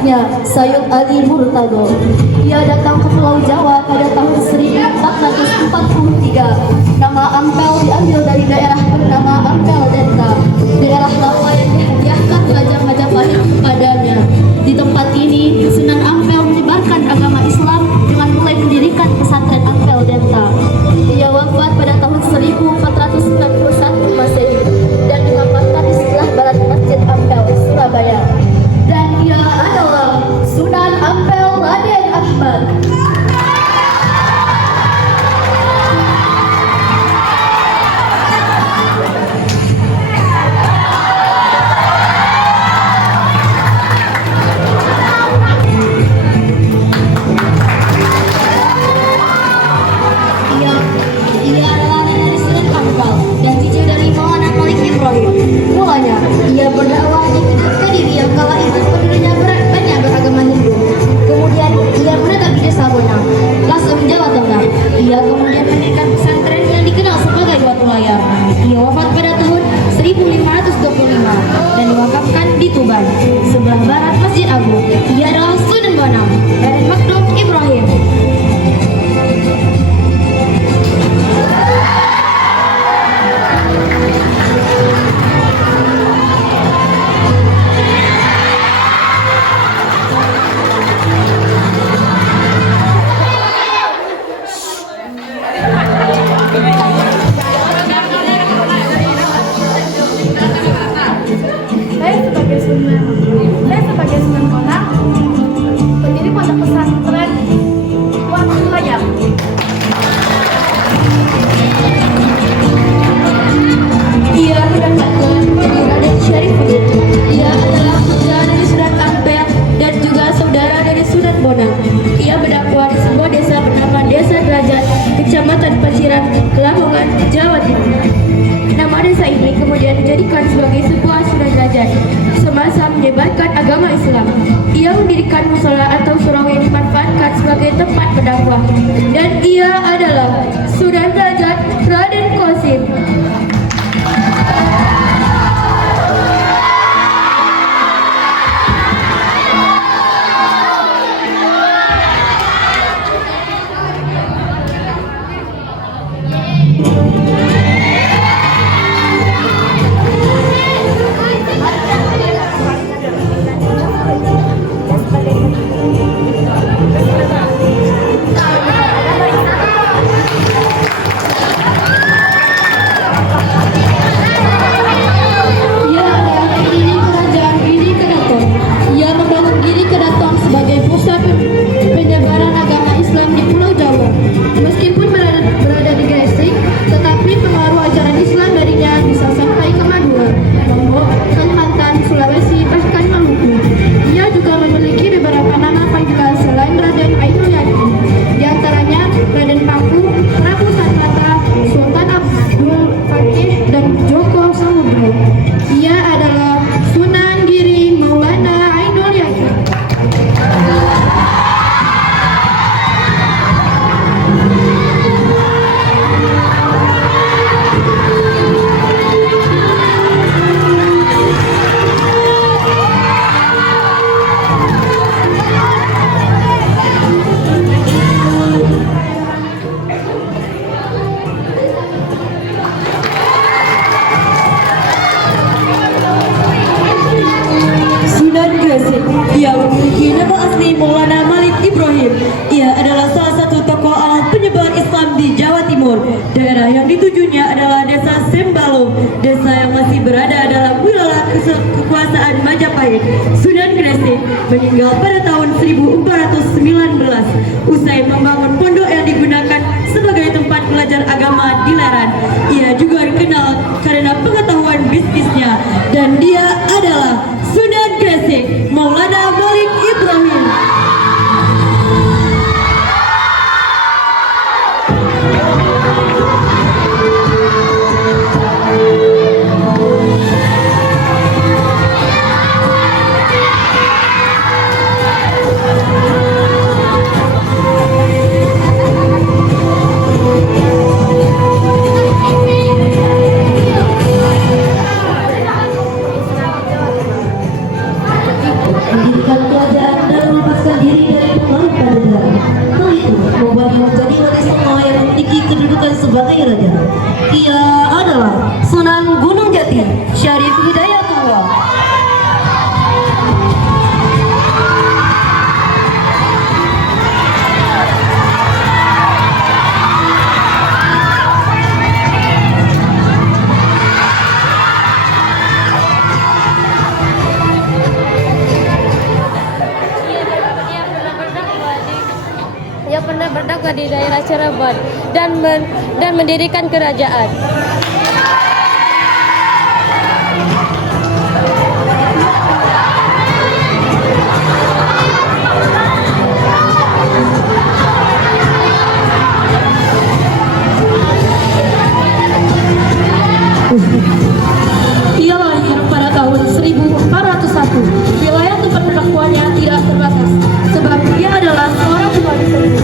anaknya, Sayyid Ali Murtado. Ia datang ke Pulau Jawa pada tahun 1443. Nama Ampel diambil dari daerah bernama Ampel Denta, daerah Lawa yang dihadiahkan Raja Majapahit kepadanya. Di tempat ini, Sunan Ampel menyebarkan agama Islam dengan mulai mendirikan pesantren Ampel Denta. Ia wafat pada tahun 1491 Masehi dan dimakamkan di sebelah barat Masjid Ampel, Surabaya. Dan ia adalah Sunan Ampel Raden Ahmad. Ia adalah anak dari Sunan Ampel dan cucu dari Maulana Malik Ibrahim. Mulanya, ia berdakwah di Kediri yang kala itu penduduknya banyak beragama Hindu. Kemudian ia menetap di Desa Bonang, Lasem, Jawa Tengah. Ia kemudian mendirikan pesantren yang dikenal sebagai Batu Layar. Ia wafat pada tahun 1525 dan diwakafkan di Tuban, sebelah barat Masjid Agung. Ia adalah Sunan Bonang, Raden Makdum Ibrahim. Saya sebagai Sunan Bonang, pendiri pondok pesantren Batu Layar. Ia mendapatkan gelar Raden Syarifuddin. Ia adalah putra dari Sunan Ampel dan juga saudara dari Sunan Bonang. Ia berdakwah di sebuah desa bernama Desa Derajat, Kecamatan Paciran, Lamongan, Jawa Timur. Nama desa ini kemudian dijadikan sebagai sebuah Sunan Derajat semasa menyebarkan agama Islam. Ia mendirikan musola atau surau yang dimanfaatkan sebagai tempat berdakwah. Dan ia adalah Sunan Derajat Raden Qasim. Ia memiliki nama asli Maulana Malik Ibrahim. Ia adalah salah satu tokoh awal penyebar Islam di Jawa Timur. Daerah yang ditujunya adalah Desa Sembalo, desa yang masih berada dalam wilayah kekuasaan Majapahit. Sunan Gresik meninggal pada tahun 1419 usai membangun pondok yang digunakan sebagai tempat belajar agama di Leran. Ia juga dikenal karena pengetahuan bisnisnya dan dia adalah Sunan Gresik Maulana Malik Ibrahim. khalifah di daerah Cirebon dan mendirikan kerajaan. Ia lahir pada tahun 1401. Wilayah tempat pendakwahnya tidak terbatas, sebab ia adalah seorang pembantu seribu.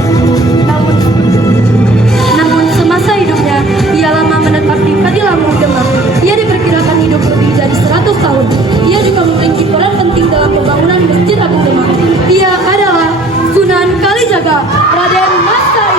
Namun semasa hidupnya, ia lama menetap di Kadilangu, Demak. Ia diperkirakan hidup lebih dari 100 tahun. Ia juga memiliki peran penting dalam pembangunan Masjid Agung Demak. Ia adalah Sunan Kalijaga, Raden Mas Said.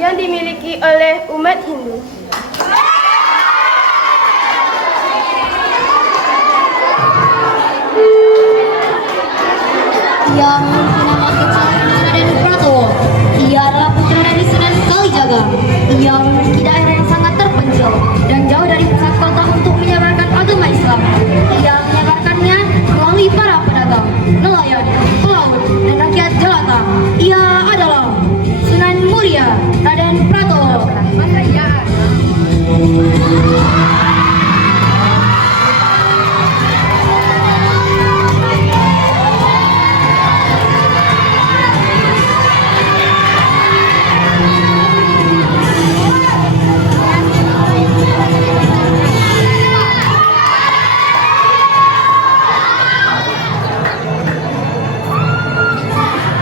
Yang dimiliki oleh umat Hindu. Yang nama kecil Raden Pratowo. Ia adalah putra dari Sunan Kalijaga. Ia memiliki daerah yang sangat terpencil dan jauh dari pusat kota untuk menyebarkan agama Islam. Ia menyebarkannya melalui para pedagang, nelayan, pelaut, dan rakyat jelata. Ia adalah Sunan Muria Raden Pratowo.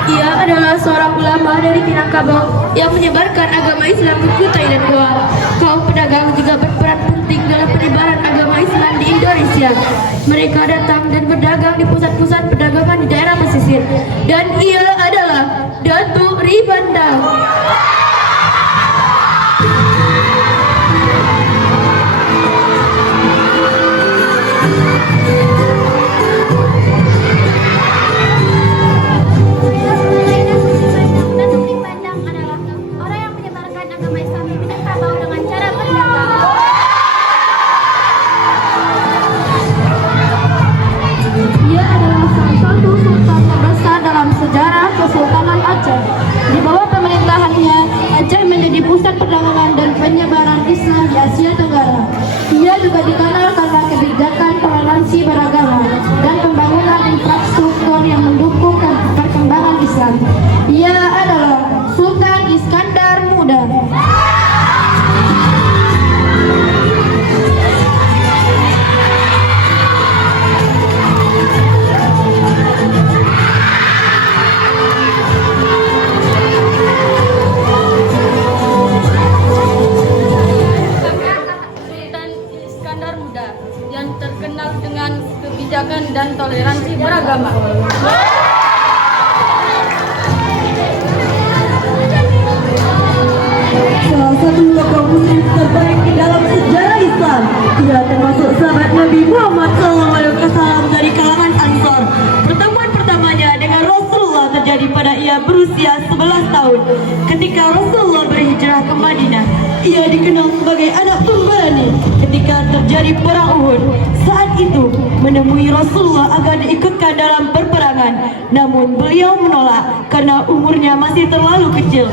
Ia adalah seorang ulama dari Minangkabau yang menyebarkan agama Islam ke Kutai dan Goa. Kaum pedagang juga berperan penting dalam penyebaran agama Islam di Indonesia. Mereka datang dan berdagang di pusat-pusat perdagangan di daerah pesisir. Dan ia adalah Datuk Ribanda. Kesultanan Aceh. Di bawah pemerintahannya, Aceh menjadi pusat perdagangan dan penyebaran Islam di Asia Tenggara. Ia juga dikenal karena kebijakan toleransi beragama dan pembangunan infrastruktur yang mendukung perkembangan Islam. Ia adalah Sultan Iskandar Muda. Kebijakan dan toleransi beragama. Salah satu tokoh muslim terbaik di dalam sejarah Islam. Ia termasuk sahabat Nabi Muhammad SAW dari kalangan Ansor. Pertemuan pertamanya dengan Rasulullah terjadi pada ia berusia 11 tahun. Ketika Rasulullah berhijrah ke Madinah, ia dikenal sebagai anak pemberani ketika terjadi perang Uhud. Saat itu menemui Rasulullah agar diikutkan dalam peperangan, namun beliau menolak karena umurnya masih terlalu kecil.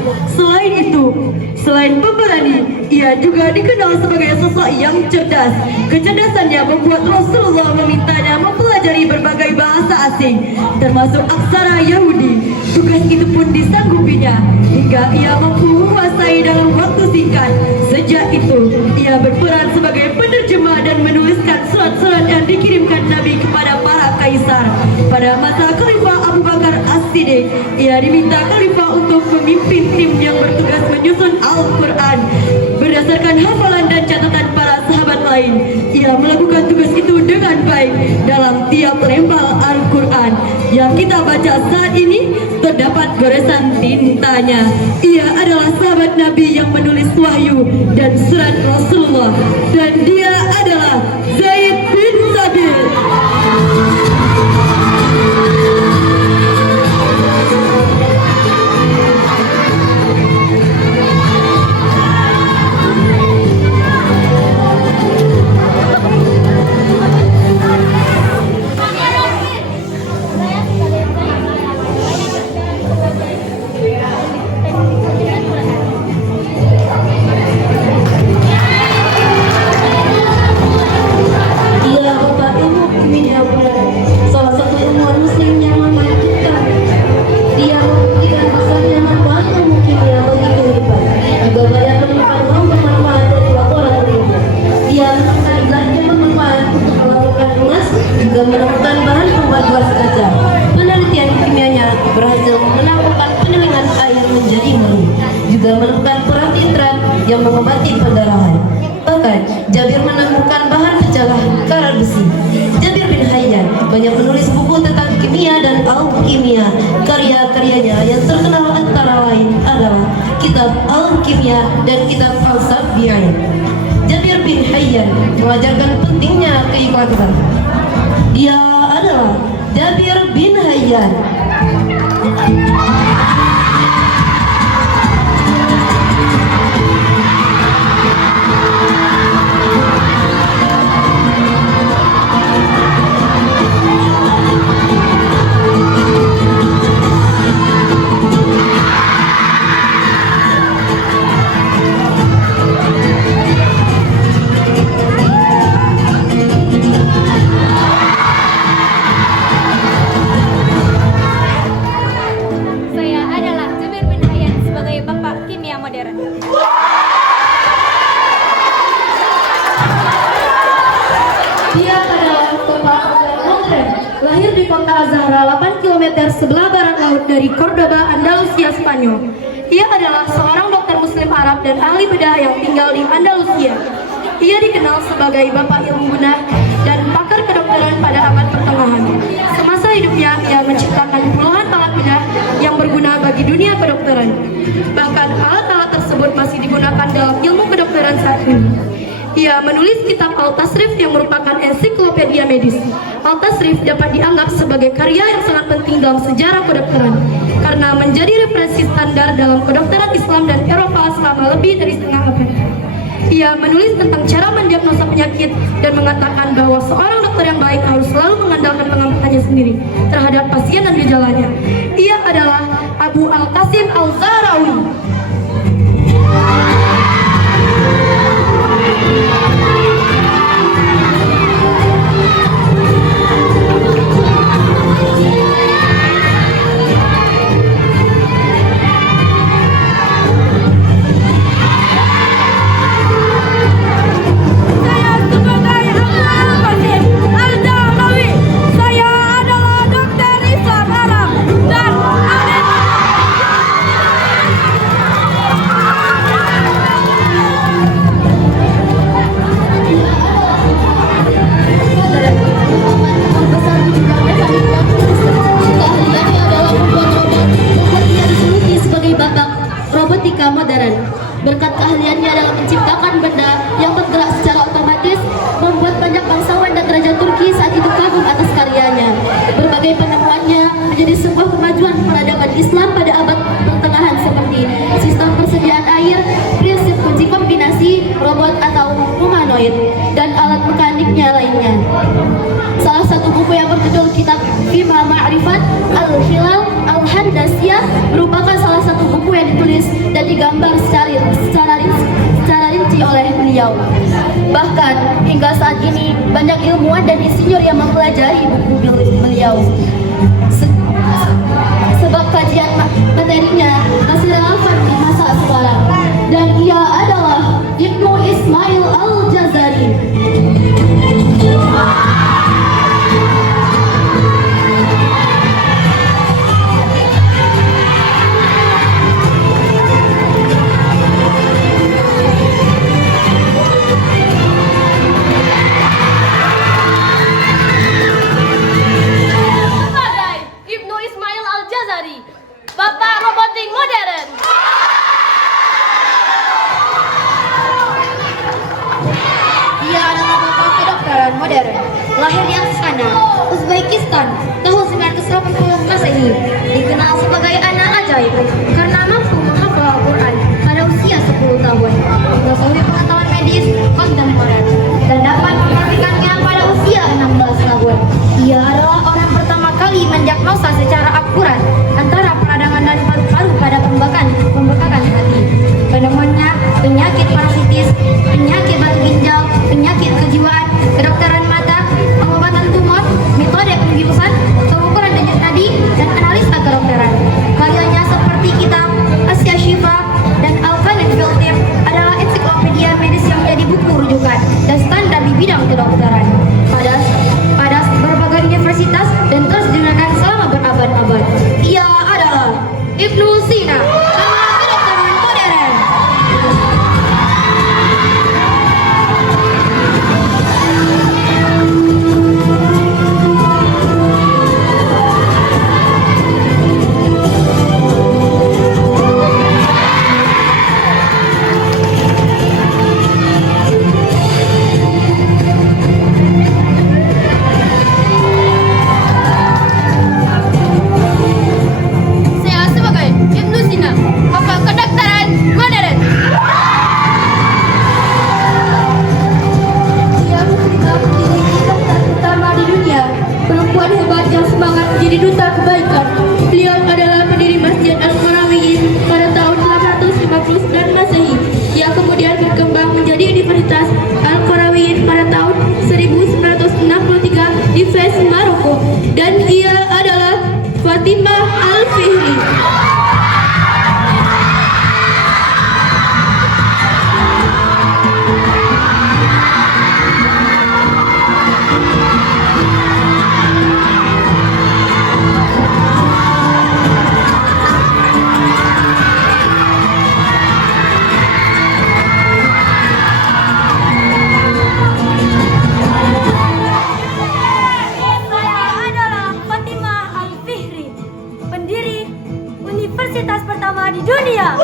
Selain pemberani, ia juga dikenal sebagai sosok yang cerdas. Kecerdasannya membuat Rasulullah memintanya mempelajari berbagai bahasa asing, termasuk aksara Yahudi. Tugas itu pun disanggupinya hingga ia mampu menguasai dalam waktu singkat. Sejak itu, ia berperan sebagai penerjemah dan menuliskan surat-surat yang dikirimkan Nabi kepada para kaisar. Pada masa Khalifah Abu Bakar As-Siddiq, ia diminta Khalifah untuk memimpin tim yang bertugas menyusun Al-Quran. Berdasarkan hafalan dan catatan para sahabat lain, ia melakukan tugas itu dengan baik. Dalam tiap lembar Al-Quran yang kita baca saat ini, terdapat goresan tintanya. Ia adalah sahabat Nabi yang menulis wahyu dan surat Rasulullah, dan dia adalah Zaid bin Thabit. Menemukan bahan pembuat gelas kaca. Penelitian kimianya berhasil menampakkan penyulingan air menjadi madu, juga menemukan perang nitrat yang mengobati pendarahan. Bahkan Jabir menemukan bahan pecah karat besi. Jabir bin Hayyan banyak menulis buku tentang kimia dan alkimia. Karya-karyanya yang terkenal antara lain adalah Kitab Al-Kimia dan Kitab Al-Sabi'in. Jabir bin Hayyan mengajarkan pentingnya keikhlasan. Dia adalah Jabir bin Hayyan. Lahir di kota Azahra, 8 km sebelah barat laut dari Cordoba, Andalusia, Spanyol. Ia adalah seorang dokter muslim Arab dan ahli bedah yang tinggal di Andalusia. Ia dikenal sebagai bapak ilmu bedah dan pakar kedokteran pada abad pertengahan. Semasa hidupnya, ia menciptakan puluhan alat bedah yang berguna bagi dunia kedokteran. Bahkan alat-alat tersebut masih digunakan dalam ilmu kedokteran saat ini. Ia menulis kitab Al-Tasrif yang merupakan ensiklopedia medis. Al-Tasrif dapat dianggap sebagai karya yang sangat penting dalam sejarah kedokteran karena menjadi referensi standar dalam kedokteran Islam dan Eropa selama lebih dari setengah abad. Ia menulis tentang cara mendiagnosa penyakit dan mengatakan bahwa seorang dokter yang baik harus selalu mengandalkan pengamatannya sendiri terhadap pasien dan gejalanya. Ia adalah Abu Al-Qasim Al-Zahrawi. Berkat keahliannya dalam menciptakan benda yang bergerak secara otomatis, membuat banyak bangsawan dan raja Turki saat itu kagum atas karyanya. Berbagai penemuannya menjadi sebuah kemajuan peradaban Islam pada abad pertengahan seperti sistem persediaan air, prinsip kunci kombinasi, bukunya lainnya. Salah satu buku yang berjudul Kitab Fima Ma'rifat Al-Hilal Al-Handasiyah merupakan salah satu buku yang ditulis dan digambar secara rinci oleh beliau. Bahkan hingga saat ini banyak ilmuwan dan insinyur yang mempelajari buku beliau. Sebab kajian materinya masih relevan di masa sekarang, dan ia adalah Ibnu Ismail Al-Jazari. Sebagai Ibnu Ismail Al-Jazari, Bapak Robotik Modern. Dia adalah bapak kedokteran modern, lahir di Astana, Uzbekistan, tahun 980 Masehi. Dikenal sebagai anak ajaib karena mampu menghafal Al-Quran pada usia 10 tahun, mengetahui pengetahuan medis kontemporer, dan dapat mempraktikannya pada usia 16 tahun. Ia adalah orang pertama kali mendiagnosa secara akurat antara peradangan dan paru-paru pada pembekakan hati. Penemuannya penyakit parasitis, penyakit batu ginjal, penyakit kejiwaan, kedokteran mata, pengobatan tumor, metode pembiusan, pengukuran denyut nadi, dan analisa kedokteran. Karyanya seperti kitab Asya Shifa dan Al-Qanin Filter adalah ensiklopedia medis yang menjadi buku rujukan dan standar di bidang kedokteran pada berbagai universitas dan terus digunakan selama berabad-abad. Ia adalah Ibnu Sina, pakar kedokteran modern. Saya sebagai Ibnu Sina, Bapak Kedokteran Modern. Ia merupakan menjadi dokter pertama di dunia, perempuan hebat yang semangat menjadi duta kebaikan. Beliau adalah pendiri Masjid Al-Qarawiyyin pada tahun 859 Masehi. Ia kemudian berkembang menjadi Universitas Al-Qarawiyyin pada tahun 1963 di Fez, Maroko, dan ia adalah Fatimah Al-Fihri. Saya adalah Fatimah Al-Fihri, pendiri universitas pertama di dunia.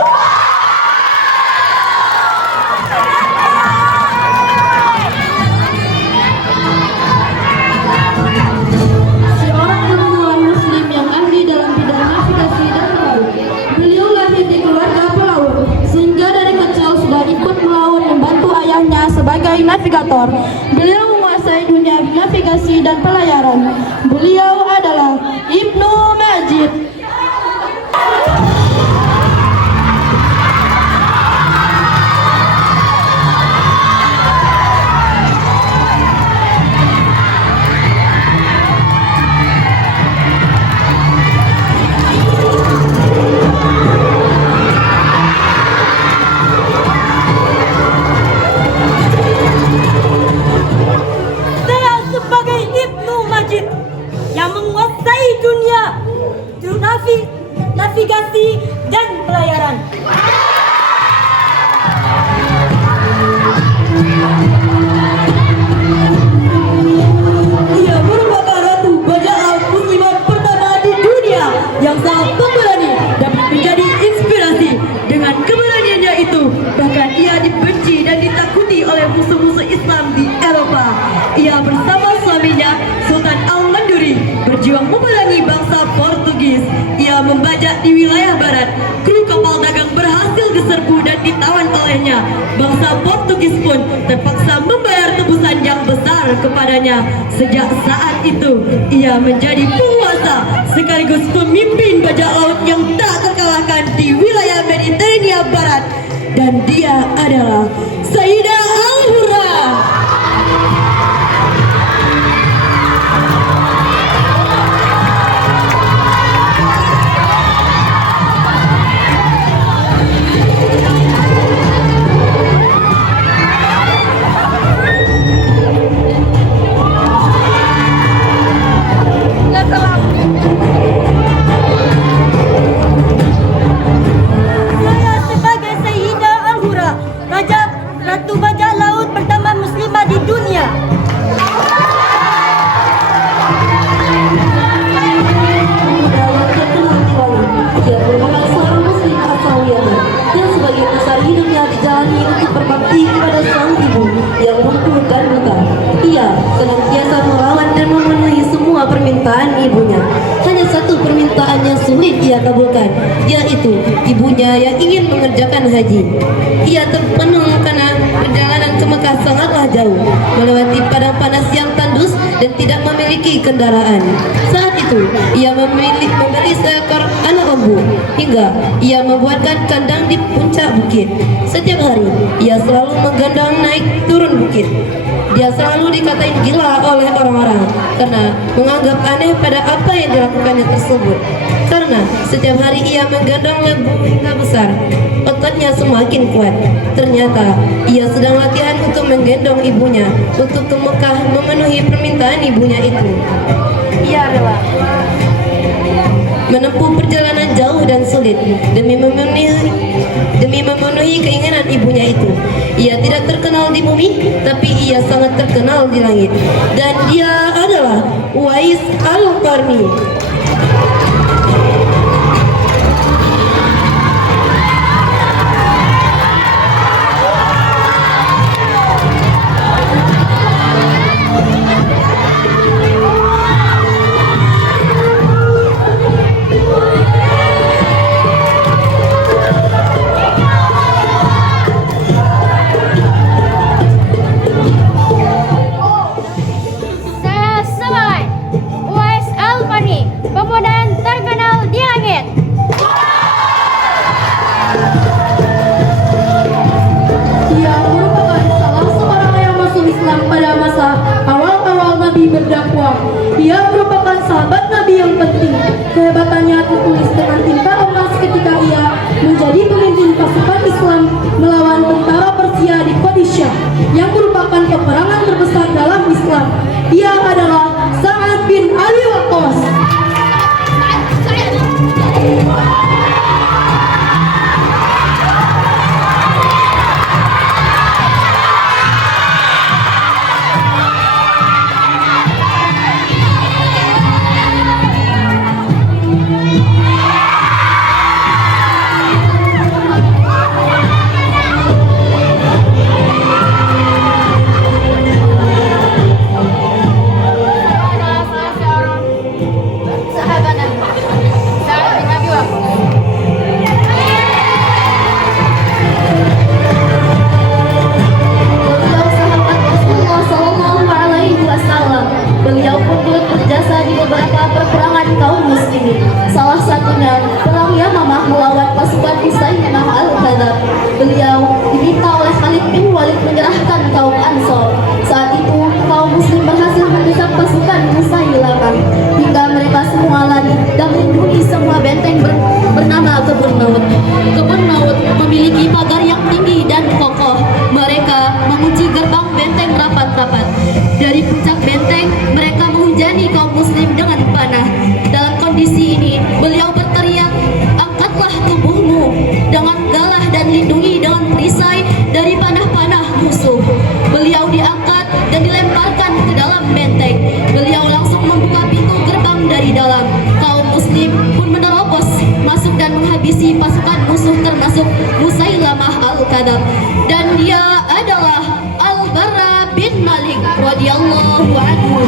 Seorang perempuan muslim yang ahli dalam bidang navigasi dan pelaut. Beliau lahir di keluarga pelaut, sehingga dari kecil sudah ikut melaut membantu ayahnya sebagai navigator. Beliau menguasai dunia navigasi dan pelayaran. Beliau adalah Ibnu Majid. Saya sebagai Ibnu Majid yang menguasai dunia navigasi dan pelayaran. Ia merupakan ratu bajak laut muslimat pertama di dunia yang sangat pemberani dan menjadi inspirasi. Dengan keberaniannya itu, bahkan ia dibenci dan ditakuti oleh musuh-musuh Islam di Eropa. Ia bersama suaminya Sultan Al-Manduri berjuang memerangi bangsa Portugis. Ia membajak di wilayah barat. Kru kapal dagang berhasil diserbu dan ditawan olehnya. Bangsa Portugis pun terpaksa membayar tebusan yang besar kepadanya. Sejak saat itu ia menjadi penguasa sekaligus pemimpin bajak laut yang tak terkalahkan di wilayah Mediterania Barat, dan dia adalah Sayyidah Al-Hurra. Saya sebagai Sayyidah Al-Hurra, Ratu Bajak Laut pertama muslimah di dunia. Dalam terkenal di laut, ia merupakan seorang muslim asal Yaman yang sebagian besar hidupnya dijalani untuk berbakti kepada sang ibu yang lumpuh dan buta. Ia senantiasa melawan dan memenuhi semua permintaan ibunya. Hanya satu permintaan yang sulit ia kabulkan, yaitu ibunya yang ingin mengerjakan haji. Ia terpenung karena perjalanan ke Mekah sangatlah jauh, melewati padang panas yang tandus dan tidak memiliki kendaraan. Saat itu, ia membeli seekor anak lembu hingga ia membuatkan kandang di puncak bukit. Setiap hari, ia selalu menggendong naik turun bukit. Dia selalu dikatain gila oleh orang-orang karena menganggap aneh pada apa yang dilakukannya tersebut. Karena setiap hari ia menggendong lembu hingga besar, ototnya semakin kuat. Ternyata ia sedang latihan untuk menggendong ibunya untuk ke Mekah memenuhi permintaan ibunya itu. Ia adalah menempuh perjalanan jauh dan sulit demi memenuhi keinginan ibunya itu. Ia tidak terkenal di bumi, tapi ia sangat terkenal di langit. Dan dia adalah Uwais Al-Qarni. Saya sebagai Uwais Al-Qarni, pemuda yang terkenal di langit. Ia merupakan salah seorang yang masuk Islam pada masa awal-awal Nabi berdakwah. Ia merupakan sahabat Nabi yang penting. Kehebatannya tertulis dengan tinta emas ketika ia menjadi pemimpin pasukan Islam melawan tentara Persia di Qadisiyah, yang merupakan peperangan terbesar dalam Islam. Ia adalah Sa'ad bin Ali Waqqas. Sahabat Nabi, Sa'ad bin Abi Waqqas. Beliau sahabat Rasulullah Sallallahu Alaihi Wasallam. Beliau pun turut berjasa di beberapa peperangan kaum muslimin. Salah satunya perang Yamamah melawan pasukan Musailimah Al-Kadzab. Beliau diminta oleh Khalid bin Walid menyerahkan kaum Ansor. Saat itu kaum muslim berhasil mendesak pasukan Musailimah hingga mereka semua lari dan melindungi semua benteng bernama Kebun Maut. Kebun Maut memiliki pagar yang tinggi dan kokoh. Mereka mengunci gerbang benteng rapat-rapat. Dari puncak benteng, mereka menghujani kaum muslim dengan panah. Dalam kondisi ini, beliau berteriak, "Angkatlah tubuhmu dengan galah dan lindungi dengan perisai dari panah-panah musuh." Beliau diangkat dan dilemparkan ke dalam benteng. Beliau langsung membuka pintu gerbang dari dalam. Kaum muslim pun menerobos masuk dan menghabisi pasukan musuh termasuk Musailamah Al-Kadzab. Dan dia adalah Al-Barra bin Malik radhiyallahu anhu.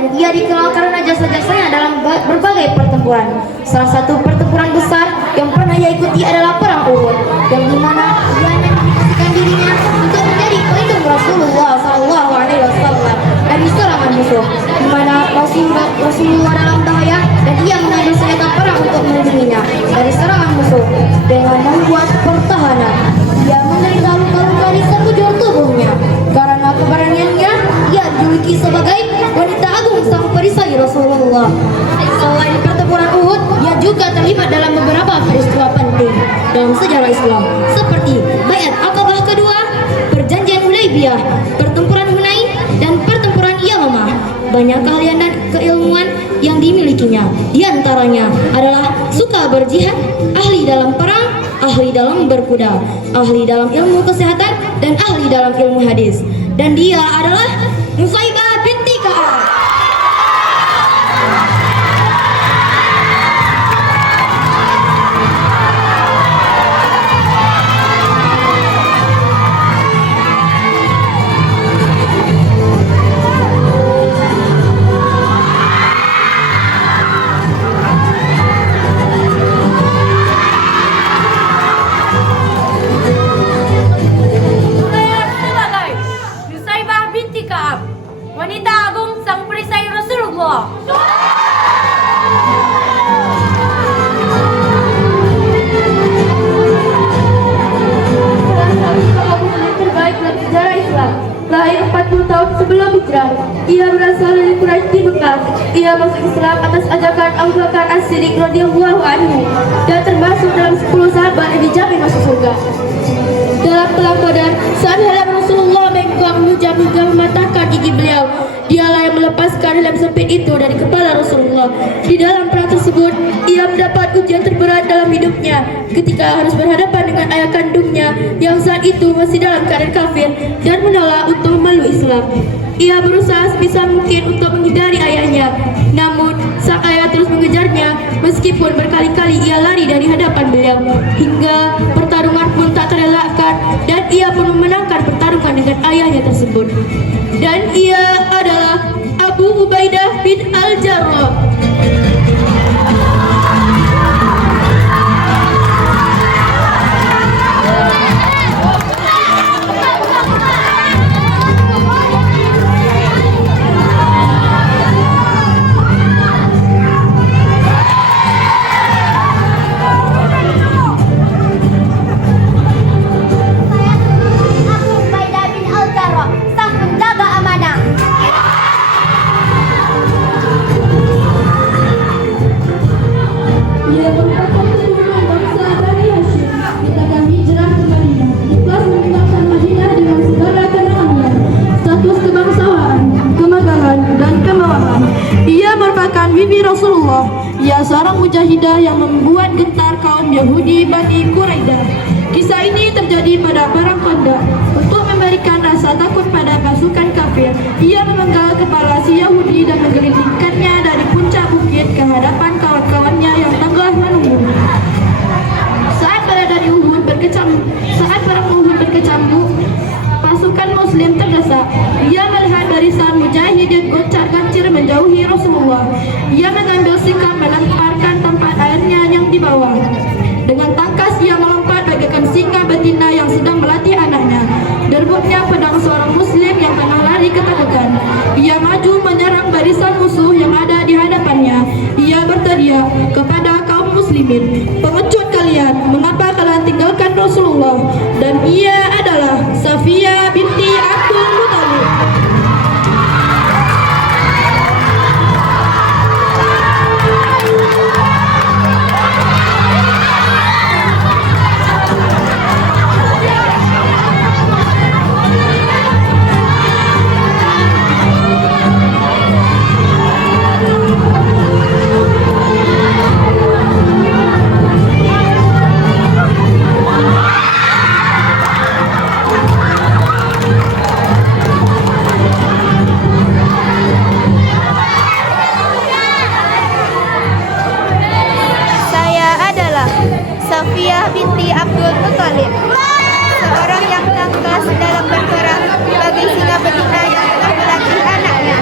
dan ia dikenal karena jasa-jasanya dalam berbagai pertempuran. Salah satu pertempuran besar yang pernah ia ikuti adalah Perang Uhud, yang dimana ia mendedikasikan dirinya untuk menjadi pelindung Rasulullah SAW dari serangan musuh, di mana Rasulullah dalam bahaya dan ia mengambil senjata perang untuk melindunginya dari serangan musuh dengan membuat pertahanan. Ia menderita luka-luka di sekujur tubuhnya. Karena keberaniannya, ia dijuluki sebagai wanita agung sang perisai Rasulullah. Selain pertempuran Uhud, ia juga terlibat dalam beberapa peristiwa penting dalam sejarah Islam, seperti Baiat Aqabah kedua, Perjanjian Hudaybiyah, pertempuran Hunain, dan pertempuran Yamamah. Banyak keahlian dan keilmuan yang dimilikinya. Di antaranya adalah suka berjihad, ahli dalam perang, ahli dalam berkuda, ahli dalam ilmu kesehatan, dan ahli dalam ilmu hadis. Dan dia adalah Nusaibah binti Ka'ab. Nusaibah binti Ka'ab, wanita agung sang perisai Rasulullah. Terbaik dalam sejarah Islam. Lahir 40 tahun sebelum hijrah. Ia berasal dari Quraisy di Mekah. Ia masuk Islam atas ajakan Abu Bakar As-Siddiq radhiyallahu anhu dan termasuk dalam 10 sahabat yang dijamin masuk surga. Dalam perang Badar, saat helm Rasulullah bengkok menghujam hingga mematahkan gigi beliau. Dialah yang melepaskan helm sempit itu dari kepala Rasulullah. Di dalam perang tersebut, ia mendapat ujian terberat dalam hidupnya ketika harus berhadapan dengan ayah kandungnya yang saat itu masih dalam keadaan kafir dan menolak untuk memeluk Islam. Ia berusaha sebisa mungkin untuk menghindari ayahnya, namun sang ayah terus mengejarnya meskipun berkali-kali ia lari dari hadapan beliau, hingga pertarungan pun tak terelakkan dan ia pun memenangkan pertarungan dengan ayahnya tersebut. Dan ia adalah Abu Ubaidah bin Al-Jarrah. Bibi Rasulullah. Ia seorang mujahidah yang membuat gentar kaum Yahudi Bani Quraidah. Kisah ini terjadi pada perang Khandaq. Untuk memberikan rasa takut pada pasukan kafir, ia memenggal kepala si Yahudi dan menggelindingkannya dari puncak bukit ke hadapan kawan-kawannya yang tengah menunggu. Saat perang Uhud berkecamuk, pasukan Muslim terdesak. Ia melihat barisan mujahid yang goncar-gancir menjauhi Rasulullah. Ia mengambil sikap melemparkan tempat airnya yang dibawa. Dengan tangkas ia melompat bagaikan singa betina yang sedang melatih anaknya. Derbuknya pedang seorang Muslim yang tengah lari ketakutan. Ia maju menyerang barisan musuh yang ada di hadapannya. Ia berteriak kepada kaum muslimin, "Pengecut kalian, mengapa kalian tinggalkan Rasulullah?" Dan ia adalah Safiyah binti Abdul Muthalib. Safiyah binti Abdul Muthalib, seorang yang tangkas dalam berperang bagi singa betina yang telah melatih anaknya.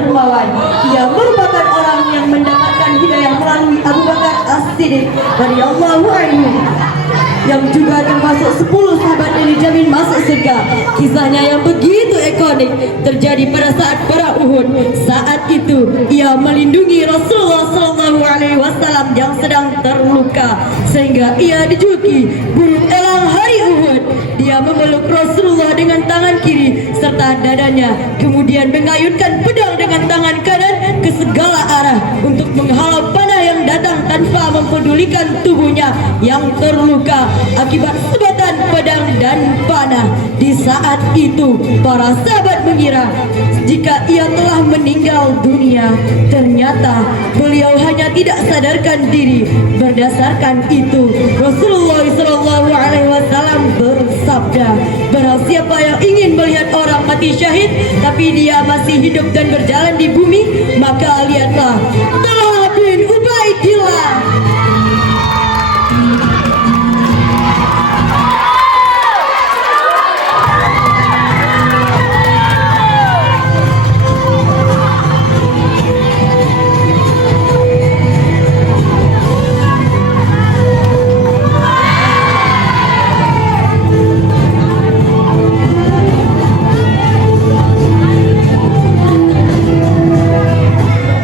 dermawan. Ia merupakan orang yang mendapatkan hidayah melalui Abu Bakar As-Siddiq radhiyallahu anhu, yang juga termasuk 10 sahabat yang dijamin masuk surga. Kisahnya yang begitu ikonik terjadi pada saat perang Uhud. Saat itu ia melindungi Rasulullah SAW yang sedang terluka, sehingga ia dijuluki burung elang hari Uhud. Dia memeluk Rasulullah dengan tangan kiri serta dadanya, kemudian mengayunkan pedang dengan tangan kanan ke segala arah untuk menghalau panah yang datang tanpa mempedulikan tubuhnya yang terluka akibat sebatan pedang dan panah. Di saat itu para sahabat mengira jika ia telah meninggal dunia. Ternyata beliau hanya tidak sadarkan diri. Berdasarkan itu Rasulullah SAW bersabda, barang siapa yang ingin melihat orang mati syahid tapi dia masih hidup dan berjalan di bumi, maka lihatlah Talha bin Ubaidillah.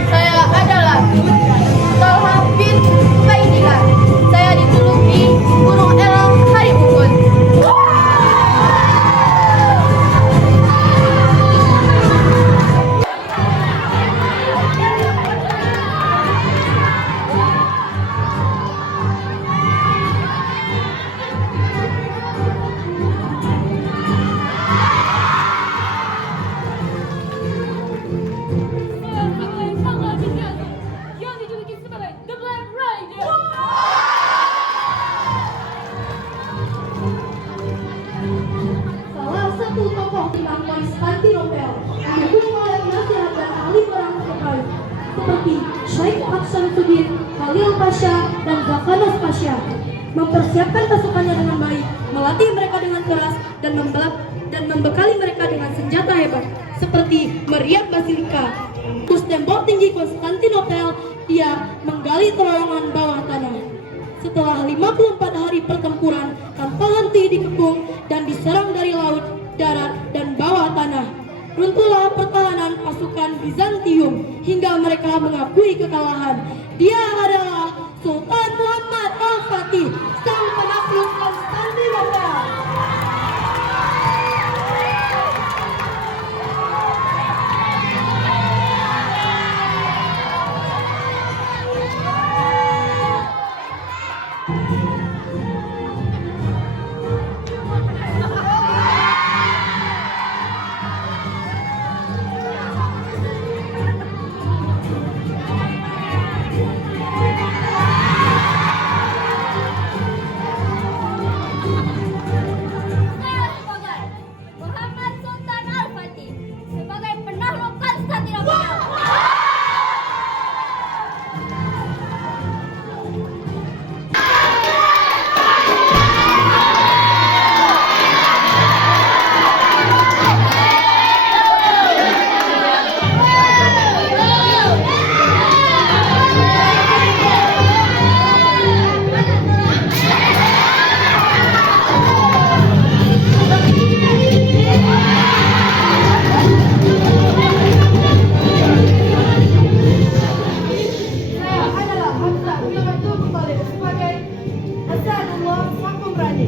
Saya adalah Talha bin Ubaidillah. Saya dijuluki burung elang hari Uhud. yang dijuluki sebagai The Black Rider. Salah satu tokoh tentang Konstantinopel didukung oleh nasihat dan ahli perang terbaik seperti Syekh Aksamsuddin, Khalil Pasha, dan Zakanos Pasha. Mempersiapkan pasukannya dengan baik, melatih mereka dengan keras, dan membekali mereka dengan senjata hebat seperti meriam basilika. Terus tembok tinggi Konstantinopel, dia menggali terowongan bawah tanah. Setelah 54 hari pertempuran tanpa henti dikepung dan diserang dari laut, darat, dan bawah tanah, runtuhlah pertahanan pasukan Bizantium hingga mereka mengakui kekalahan. Dia adalah Sultan Muhammad Al-Fatih, sang penakluk Konstantinopel. Muhammad Sultan Al-Fatih sebagai penakluk Konstantinopel. Saya adalah Hamzah bin Abdul Muthalib sebagai Asadullah sang pemberani.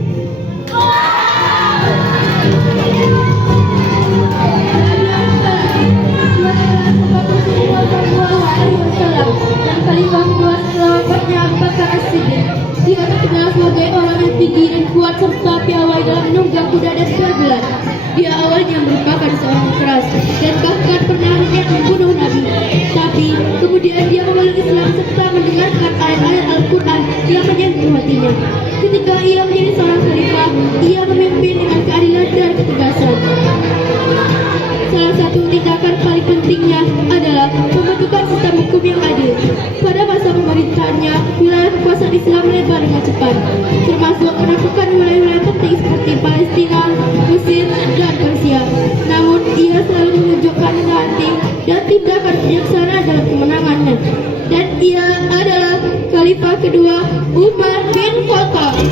Dan khalifah kedua setelah wafatnya Abu Bakar As-Siddiq. Dia terkenal sebagai orang yang tinggi dan kuat serta piawai dalam menunggang kuda dan bergelar. Dia awalnya merupakan seorang keras dan bahkan pernah niat membunuh Nabi. Tapi kemudian dia memeluk Islam serta mendengarkan ayat-ayat Al-Quran yang menyentuh hatinya. Ketika ia menjadi seorang khalifah, ia memimpin dengan keadilan dan ketegasan. Salah satu tindakan paling pentingnya adalah pembentukan sistem hukum yang adil. Pada masa pemerintahannya, wilayah kekuasaan Islam melebar dengan cepat, termasuk menaklukkan wilayah-wilayah penting seperti Palestina, Mesir, dan Persia. Namun, ia selalu menunjukkan rendah hati dan tindakan akan bijaksana dalam kemenangannya. Dan ia adalah khalifah kedua Umar bin Khattab.